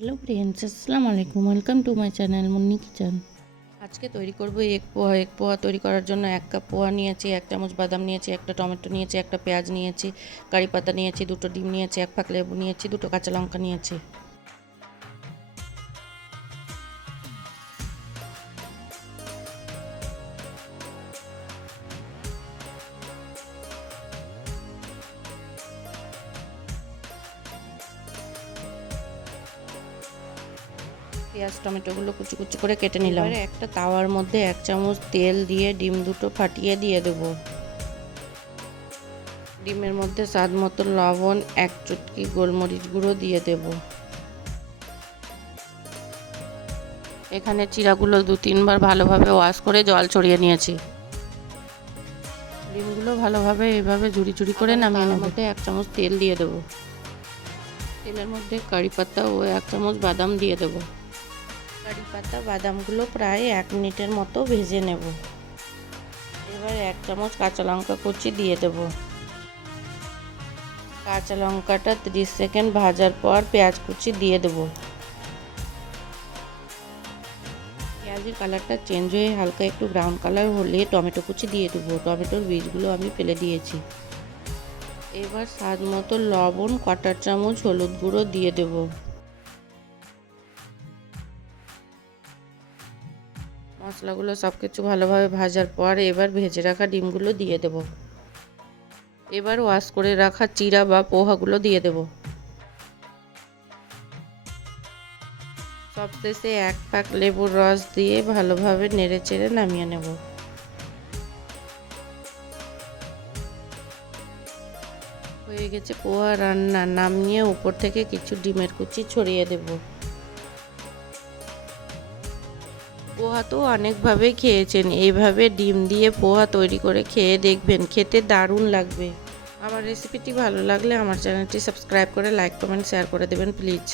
Hello friends, আসসালামু আলাইকুম। Welcome to my channel Munni kitchen. আজকে তৈরি করব এগ পোহা তৈরি করার জন্য 1 কাপ পোহা নিয়েছি, 1 চামচ বাদাম নিয়েছি, একটা টমেটো নিয়েছি, একটা পেঁয়াজ নিয়েছি, কারি পাতা নিয়েছি, 2টো ডিম নিয়েছি, 1 ফাক লেবু নিয়েছি, 2টো কাঁচা লঙ্কা নিয়েছি। পেঁয়াজ টমেটোগুলো কুচি কুচি করে কেটে নিলাম। এবারে একটা তাওয়ার মধ্যে 1 চামচ তেল দিয়ে ডিম দুটো ফাটিয়ে দিয়ে দেবো। ডিমের মধ্যে স্বাদ মতো লবণ, 1 চুটকি গোলমরিচ গুঁড়ো দিয়ে দেব। এখানে চিড়াগুলো 2-3 বার ভালোভাবে ওয়াশ করে জল ছড়িয়ে নিয়েছি। ডিমগুলো ভালোভাবে এইভাবে ঝুড়ি ঝুড়ি করে নামিয়ে নেব। মধ্যে 1 চামচ তেল দিয়ে দেব। তেলের মধ্যে কারি পাতা ও 1 চামচ বাদাম দিয়ে দেব। কারি পাতা বাদামগুলো প্রায় 1 মিনিটের মতো ভেজে নেব। এবার 1 চামচ কাঁচা লঙ্কা কুচি দিয়ে দেব। কাঁচা লঙ্কাটা 30 সেকেন্ড ভাজার পর পেঁয়াজ কুচি দিয়ে দেব। পেঁয়াজের কালারটা চেঞ্জ হয়ে হালকা একটু ব্রাউন কালার হলে টমেটো কুচি দিয়ে দেবো। টমেটোর বীজগুলো আমি ফেলে দিয়েছি। এবার স্বাদ মতো লবণ, 1/4 চামচ হলুদ গুঁড়ো দিয়ে দেব। মশলাগুলো সব কিছু ভালোভাবে ভাজার পর এবার ভেজে রাখা ডিমগুলো দিয়ে দেব। এবার ওয়াশ করে রাখা চিড়া বা পোহাগুলো দিয়ে দেব। সবশেষে 1 ফাক লেবুর রস দিয়ে ভালোভাবে নেড়েচেড়ে নামিয়ে নেব। হয়ে গেছে পোহা রান্না। নামিয়ে উপর থেকে কিছু ডিমের কুচি ছড়িয়ে দেব। পোহা তো অনেকভাবে খেয়েছেন, এইভাবে ডিম দিয়ে পোহা তৈরি করে খেয়ে দেখবেন, খেতে দারুণ লাগবে। আমার রেসিপিটি ভালো লাগলে আমার চ্যানেলটি সাবস্ক্রাইব করে লাইক কমেন্ট শেয়ার করে দেবেন প্লিজ।